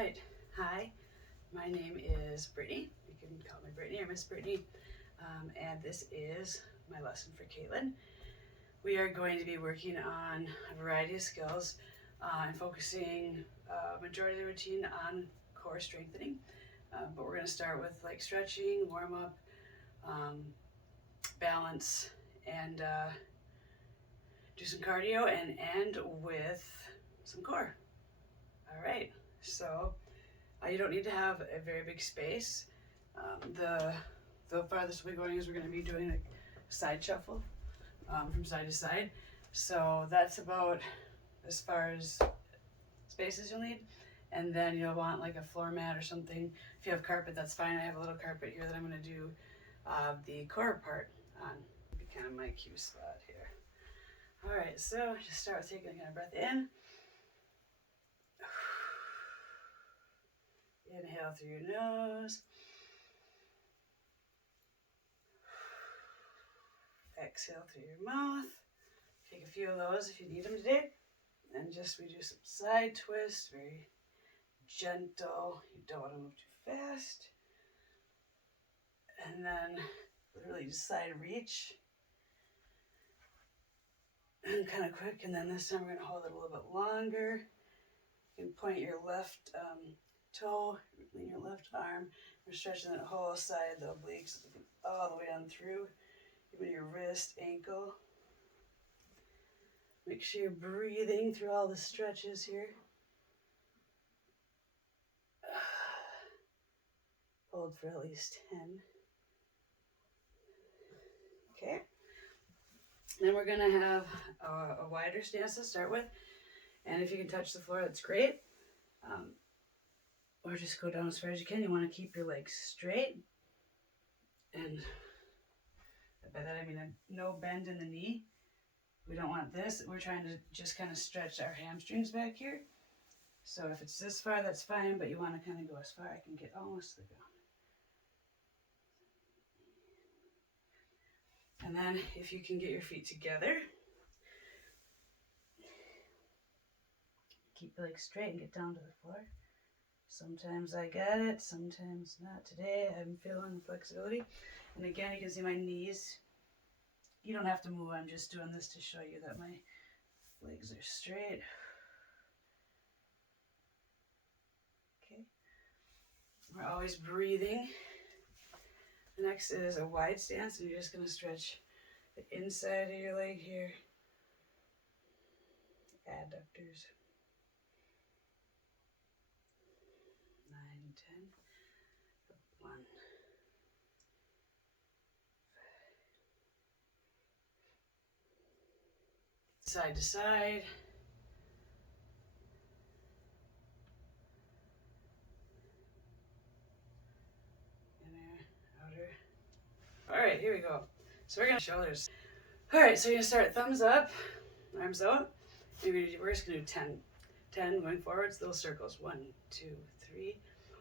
right. Hi, my name is Brittany. You can call me Brittany or Miss Brittany. And this is my lesson for Katelyn. We are going to be working on a variety of skills and focusing majority of the routine on core strengthening. But we're going to start with like stretching, warm up, um, balance, and do some cardio and end with some core. All right. So you don't need to have a very big space. The farthest we're going is we're going to be doing a side shuffle from side to side. So that's about as far as spaces you'll need. And then you'll want like a floor mat or something. If you have carpet, that's fine. I have a little carpet here that I'm going to do the core part on. Be kind of my cue spot here. All right, so just start with taking a breath in. Inhale through your nose. Exhale through your mouth. Take a few of those if you need them today. And we do some side twists, very gentle. You don't want to move too fast. And then literally just side reach. And kind of quick. And then this time we're going to hold it a little bit longer. You can point your left toe, lean your left arm. We're stretching that whole side, the obliques, all the way on through. Even your wrist, ankle. Make sure you're breathing through all the stretches here. Hold for at least 10. Okay. Then we're going to have a wider stance to start with. And if you can touch the floor, that's great. Or just go down as far as you can. You want to keep your legs straight. And by that I mean no bend in the knee. We don't want this. We're trying to just kind of stretch our hamstrings back here. So if it's this far, that's fine, but you want to kind of go as far. I can get almost to the ground. And then if you can get your feet together, keep your legs straight and get down to the floor. Sometimes I got it, sometimes not. Today I'm feeling flexibility. And again, you can see my knees. You don't have to move. I'm just doing this to show you that my legs are straight. Okay. We're always breathing. The next is a wide stance, and you're just going to stretch the inside of your leg here. Adductors. 9, 10. 1. Side to side. Inner, outer. All right, here we go. So we're going to shoulders. All right, so you're going to start thumbs up, arms out. We're just going to do 10. 10 going forwards, little circles. 1, 2, 3, 4,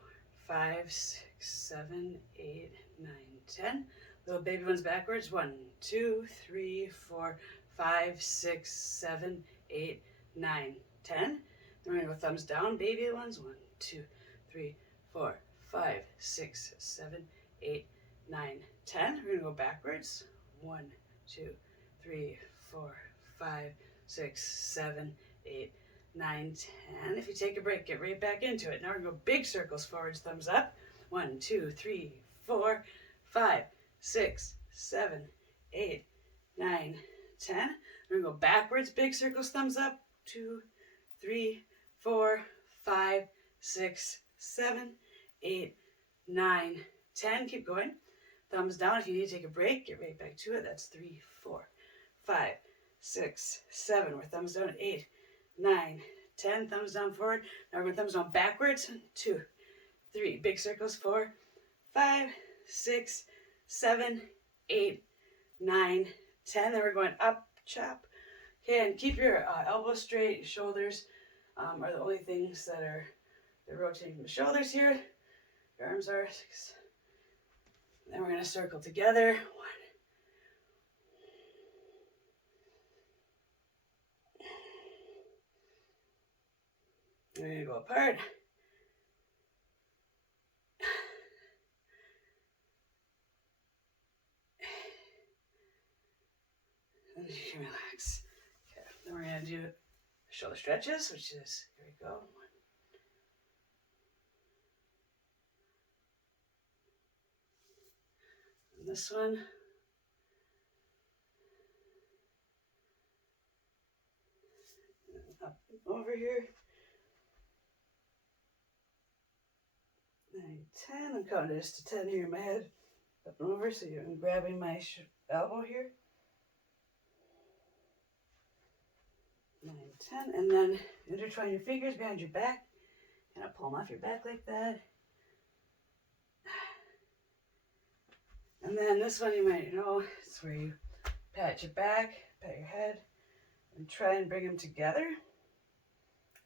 5, 6, 7, 8, 9, 10. Little baby ones backwards. 1, 2, 3, 4, 5, 6, 7, 8, 9, 10. Then we're going to go thumbs down, baby ones. 1, 2, 3, 4, 5, 6, 7, 8, 9, 10. We're going to go backwards. 1, 2, 3, 4, 5, 6, 7, 8, 9, 10. If you take a break, get right back into it. Now we're going to go big circles forwards, thumbs up. 1, 2, 3, 4, 5, 6, 7, 8, 9, 10. We're going to go backwards, big circles, thumbs up. 2, 3, 4, 5, 6, 7, 8, 9, 10. Keep going. Thumbs down. If you need to take a break, get right back to it. That's 3, 4, 5, 6, 7. We're thumbs down. 8, 9, 10. Thumbs down forward. Now we're going to thumbs down backwards. 2, 3. Big circles. 4, 5, 6, 7, 8, 9, 10. Then we're going up, chop. Okay, and keep your elbows straight. Your shoulders are the only things that are rotating from the shoulders here. Your arms are 6. Then we're going to circle together. 1. We're going to go apart. You can relax. Okay, then we're gonna do shoulder stretches, which is, here we go. And this one. Up and over here. 9, 10. I'm counting just to 10 here in my head. Up and over, so I'm grabbing my elbow here. 9, 10. And then intertwine your fingers behind your back. Kind of pull them off your back like that. And then this one you might know, it's where you pat your back, pat your head, and try and bring them together.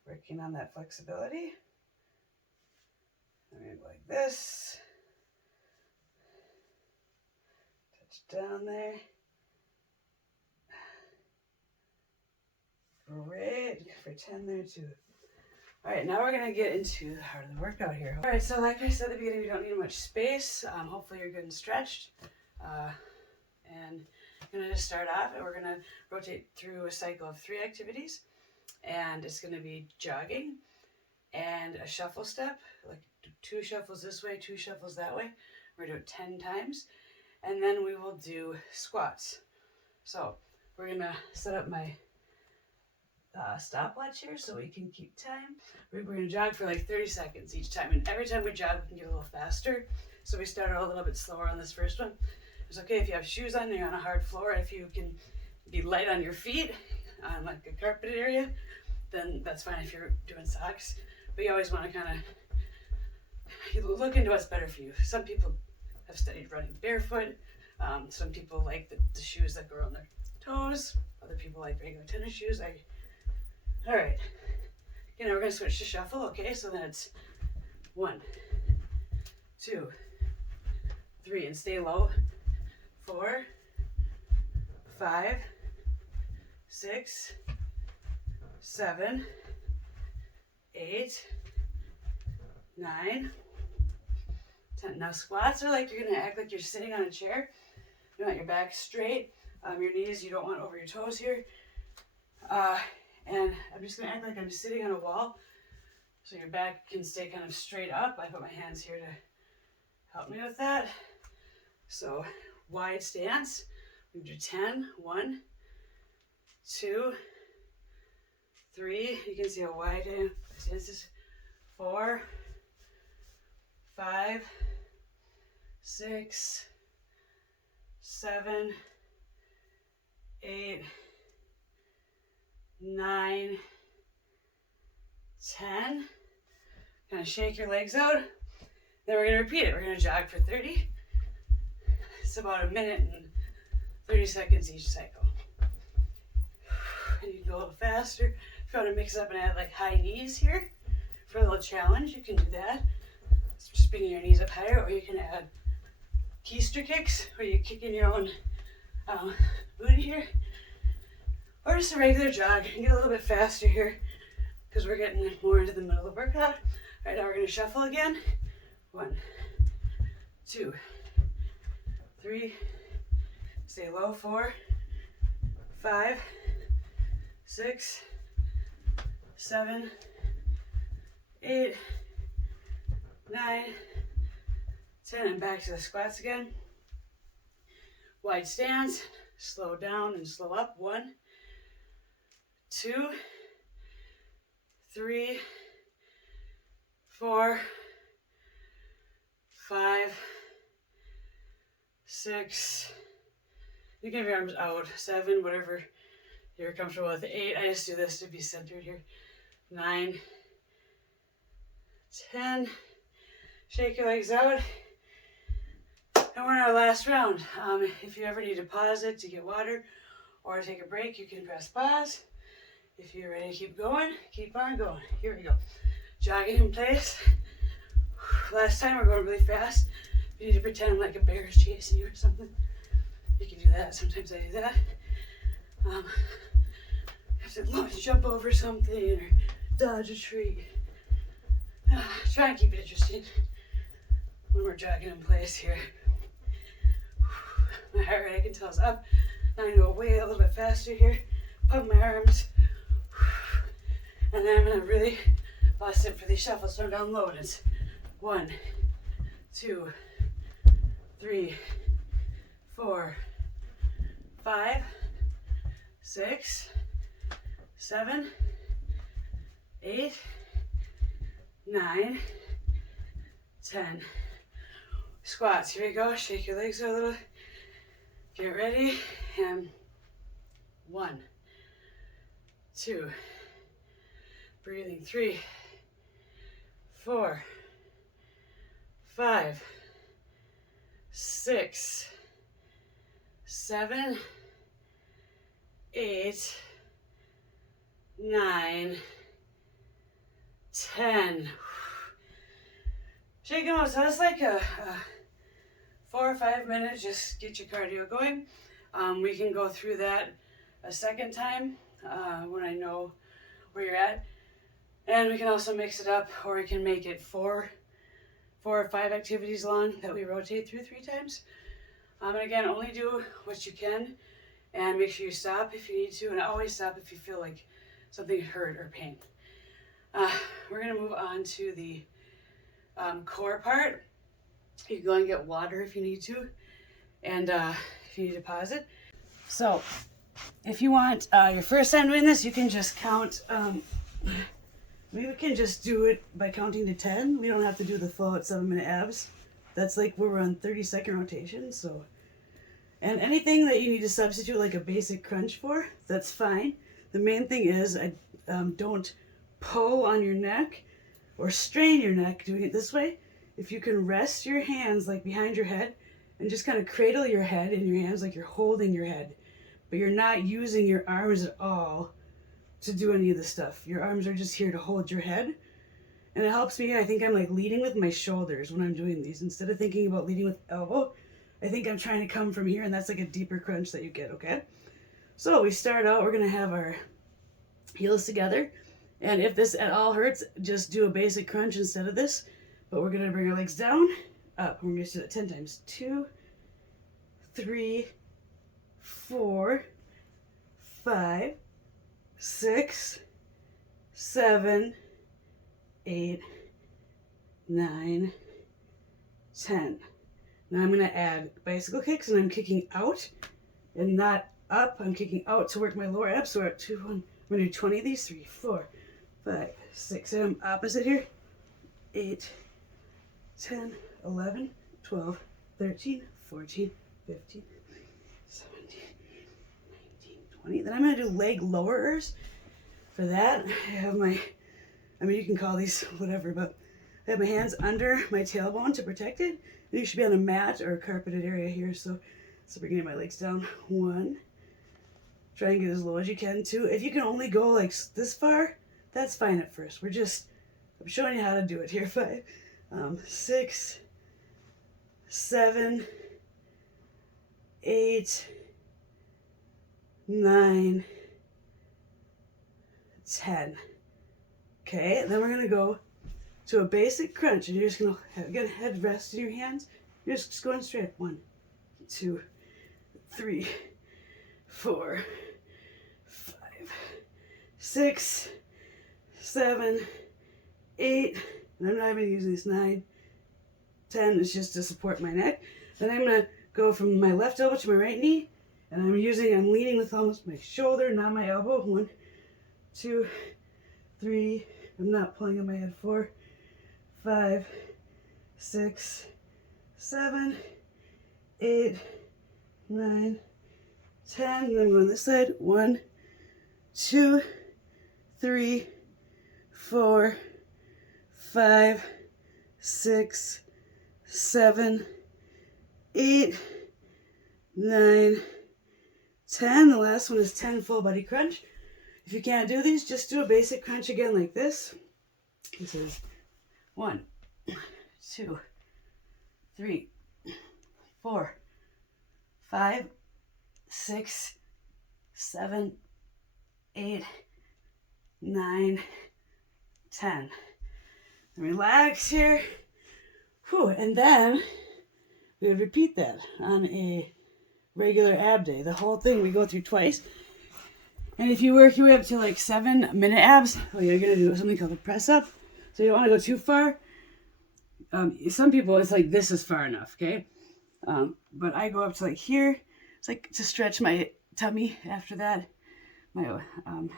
Working on that flexibility. I'm going to go like this. Touch down there. Great. For 10 there too. Alright, now we're going to get into the heart of the workout here. Alright, so like I said at the beginning, we don't need much space. Hopefully you're good and stretched. And I'm going to just start off, and we're going to rotate through a cycle of 3 activities. And it's going to be jogging and a shuffle step, like 2 shuffles this way, 2 shuffles that way. We're going to do it 10 times. And then we will do squats. So we're going to set up my stopwatch here so we can keep time. We're going to jog for like 30 seconds each time. And every time we jog, we can get a little faster. So we started a little bit slower on this first one. It's okay if you have shoes on and you're on a hard floor. If you can be light on your feet, on like a carpeted area, then that's fine if you're doing socks. But you always want to kind of look into what's better for you. Some people have studied running barefoot. Some people like the shoes that go around their toes. Other people like regular tennis shoes. All right. You know, we're going to switch to shuffle. Okay, so then it's 1, 2, 3, and stay low. 4, 5, 6, 7, 8, 9, 10. Now squats are like you're going to act like you're sitting on a chair. You want your back straight. Your knees, you don't want over your toes here. And I'm just going to act like I'm sitting on a wall so your back can stay kind of straight up. I put my hands here to help me with that. So wide stance. We do 10. 1, 2, 3. You can see how wide my stance is. 4, 5, 6, 7, 8, 9, 10. Kind of shake your legs out. Then we're going to repeat it. We're going to jog for 30. It's about 1 minute and 30 seconds each cycle. And you can go a little faster. If you want to mix it up and add like high knees here for a little challenge, you can do that. It's just bringing your knees up higher, or you can add keister kicks where you're kicking your own booty here. Or just a regular jog and get a little bit faster here because we're getting more into the middle of the workout. All right, now we're going to shuffle again. 1, 2, 3, stay low. 4, 5, 6, 7, 8, 9, 10, and back to the squats again. Wide stance, slow down and slow up. 1, 2, 3, 4, 5, 6. You can have your arms out. 7, whatever you're comfortable with. 8, I just do this to be centered here. 9, 10. Shake your legs out. And we're in our last round. If you ever need to pause it to get water or take a break, you can press pause. If you're ready to keep going, keep on going. Here we go. Jogging in place. Last time we're going really fast. You need to pretend like a bear is chasing you or something. You can do that. Sometimes I do that. You have to jump over something or dodge a tree. Try and keep it interesting when we're jogging in place here. My heart rate, I can tell, is up. Now I'm going to go way a little bit faster here. Pump my arms. And then I'm going to really bust it for these shuffles. So I'm down low. And it's 1, 2, 3, 4, 5, 6, 7, 8, 9, 10. Squats. Here we go. Shake your legs a little. Get ready. And 1, 2, breathing, 3, 4, 5, 6, 7, 8, 9, 10. Shake them out. So that's like a 4 or 5 minutes. Just get your cardio going. We can go through that a second time when I know where you're at. And we can also mix it up, or we can make it 4 or 5 activities long that we rotate through 3 times. And again, only do what you can, and make sure you stop if you need to, and always stop if you feel like something hurt or pain. We're gonna move on to the core part. You can go and get water if you need to, and if you need to pause it. So if you want your first time doing this, you can just count. Maybe we can just do it by counting to 10. We don't have to do the full 7-minute abs. That's like where we're on 30-second rotations. So, and anything that you need to substitute like a basic crunch for, that's fine. The main thing is don't pull on your neck or strain your neck doing it this way. If you can rest your hands like behind your head and just kind of cradle your head in your hands like you're holding your head, but you're not using your arms at all to do any of the stuff. Your arms are just here to hold your head. And it helps me, I think I'm like leading with my shoulders when I'm doing these. Instead of thinking about leading with elbow, I think I'm trying to come from here, and that's like a deeper crunch that you get, okay? So we start out, we're gonna have our heels together. And if this at all hurts, just do a basic crunch instead of this. But we're gonna bring our legs down, up. We're gonna do that 10 times. 2, 3, 4, 5, 6, 7, 8, 9, 10. Now I'm going to add bicycle kicks, and I'm kicking out and not up. I'm kicking out to work my lower abs. So we're at 2, 1. I'm going to do 20 of these. 3, 4, 5, 6. And I'm opposite here. 8, 10, 11, 12, 13, 14, 15, 17, 19, 20. Then I'm going to do leg lowerers. For that, I have my, you can call these whatever, but I have my hands under my tailbone to protect it. And you should be on a mat or a carpeted area here. So bringing my legs down. 1. Try and get as low as you can. 2. If you can only go like this far, that's fine at first. I'm showing you how to do it here. 5, 6, 7, 8, 9, 10. Okay, and then we're gonna go to a basic crunch, and you're just gonna get a head rest in your hands. You're just going straight. 1, 2, 3, 4, 5, 6, 7, 8, and I'm not even using this 9, 10. It's just to support my neck. Then I'm gonna go from my left elbow to my right knee, and I'm leaning with almost my shoulder, not my elbow. 1, 2, 3. I'm not pulling on my head. 4, 5, 6, 7, 8, 9, 10. And then I'm going this side. 1, 2, 3, 4, 5, 6, 7, 8, 9, 10. The last one is 10 full body crunch. If you can't do these, just do a basic crunch again like this. This is 1, 2, 3, 4, 5, 6, 7, 8, 9, 10. Relax here. Whew. And then we would repeat that on a regular ab day. The whole thing we go through twice. And if you work your way up to like 7-minute abs, well, you're gonna do something called a press up. So you don't want to go too far. Some people, it's like this is far enough, okay? But I go up to like here. It's like to stretch my tummy after that, my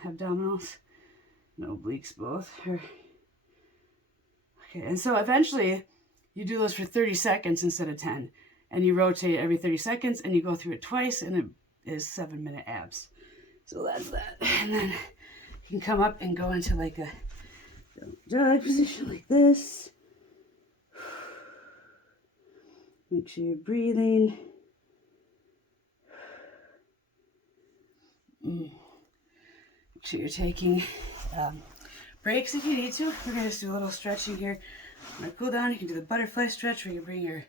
abdominals, and obliques both. Okay, and so eventually you do those for 30 seconds instead of 10. And you rotate every 30 seconds and you go through it twice and it is 7-minute abs. So that's that. And then you can come up and go into like a dog position like this. Make sure you're breathing. Make sure you're taking breaks if you need to. We're going to just do a little stretching here. I'm going to cool down. You can do the butterfly stretch where you bring your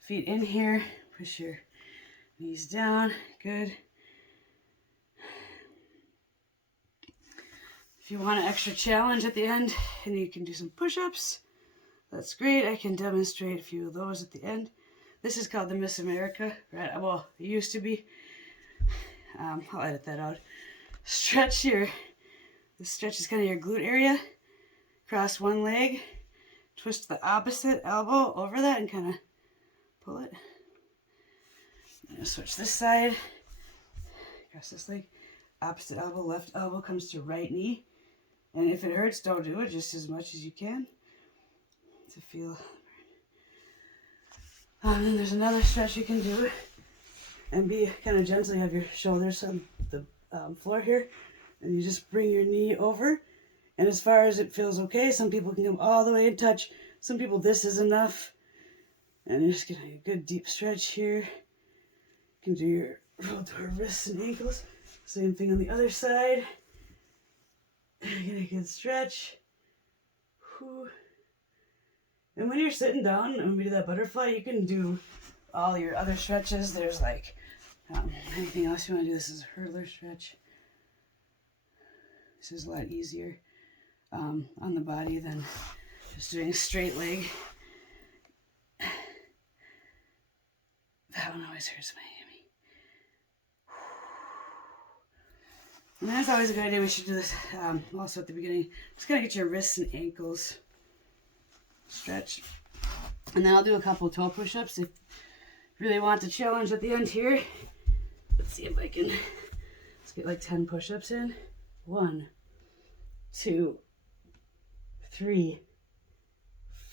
feet in here, push your knees down. Good. If you want an extra challenge at the end and you can do some push-ups, that's great. I can demonstrate a few of those at the end. This is called the Miss America, right? Well, it used to be. I'll edit that out. This stretch is kind of your glute area. Cross one leg, twist the opposite elbow over that and kind of pull it. Switch this side. Cross this leg. Opposite elbow, left elbow comes to right knee. And if it hurts, don't do it just as much as you can to feel. Then there's another stretch you can do. And be kind of gentle. You have your shoulders on the floor here. And you just bring your knee over. And as far as it feels okay, some people can come all the way and touch. Some people, this is enough. And you're just getting a good deep stretch here. You can do your roll to our wrists and ankles. Same thing on the other side. Get a good stretch. Whew. And when you're sitting down and we do that butterfly, you can do all your other stretches. There's like anything else you want to do. This is a hurdler stretch. This is a lot easier on the body than just doing a straight leg. That one always hurts my hammy. And that's always a good idea. We should do this also at the beginning. Just gotta get your wrists and ankles stretch. And then I'll do a couple toe push-ups if you really want the challenge at the end here. Let's see if I can. Let's get like 10 push-ups in. 1, 2, 3,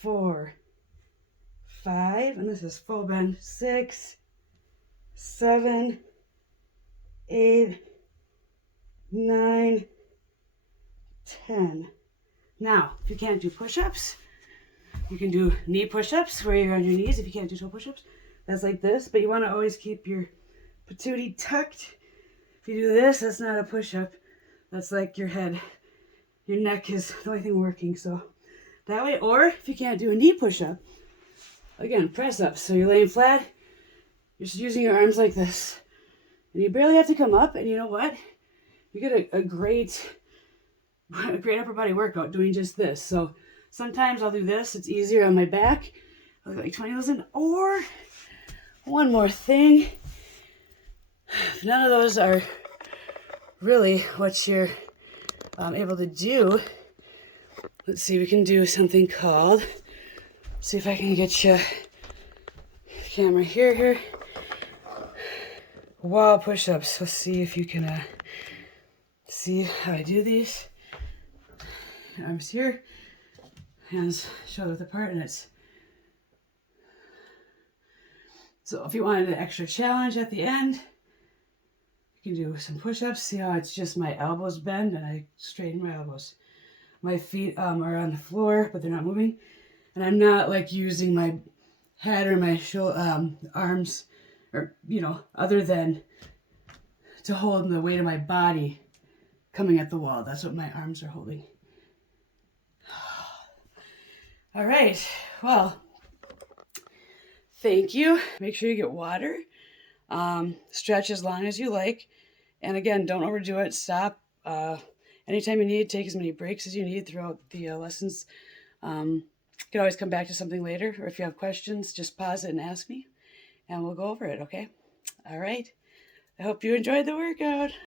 4, 5, and this is full bend. 6, 7, 8, 9, 10. Now, if you can't do push-ups, you can do knee push-ups where you're on your knees. If you can't do toe push-ups, that's like this. But you want to always keep your patootie tucked. If you do this, that's not a push-up. That's like your head. Your neck is the only thing working. So that way, or if you can't do a knee push-up, again, press up. So you're laying flat. You're just using your arms like this. And you barely have to come up. And you know what? You get a great upper body workout doing just this. So sometimes I'll do this. It's easier on my back. I'll do like 20 of those in. Or one more thing. If none of those are really what you're able to do, let's see, we can do something called, see if I can get you camera here. Wall push-ups. Let's see if you can see how I do these. Arms here, hands shoulder width apart, and it's so if you wanted an extra challenge at the end, you can do some push-ups. See how it's just my elbows bend and I straighten my elbows. My feet are on the floor, but they're not moving, and I'm not like using my head or my arms, or other than to hold the weight of my body coming at the wall. That's what my arms are holding. All right, well, thank you. Make sure you get water. Stretch as long as you like. And again, don't overdo it. Stop. Anytime you need, take as many breaks as you need throughout the lessons. You can always come back to something later, or if you have questions, just pause it and ask me, and we'll go over it, okay? All right. I hope you enjoyed the workout.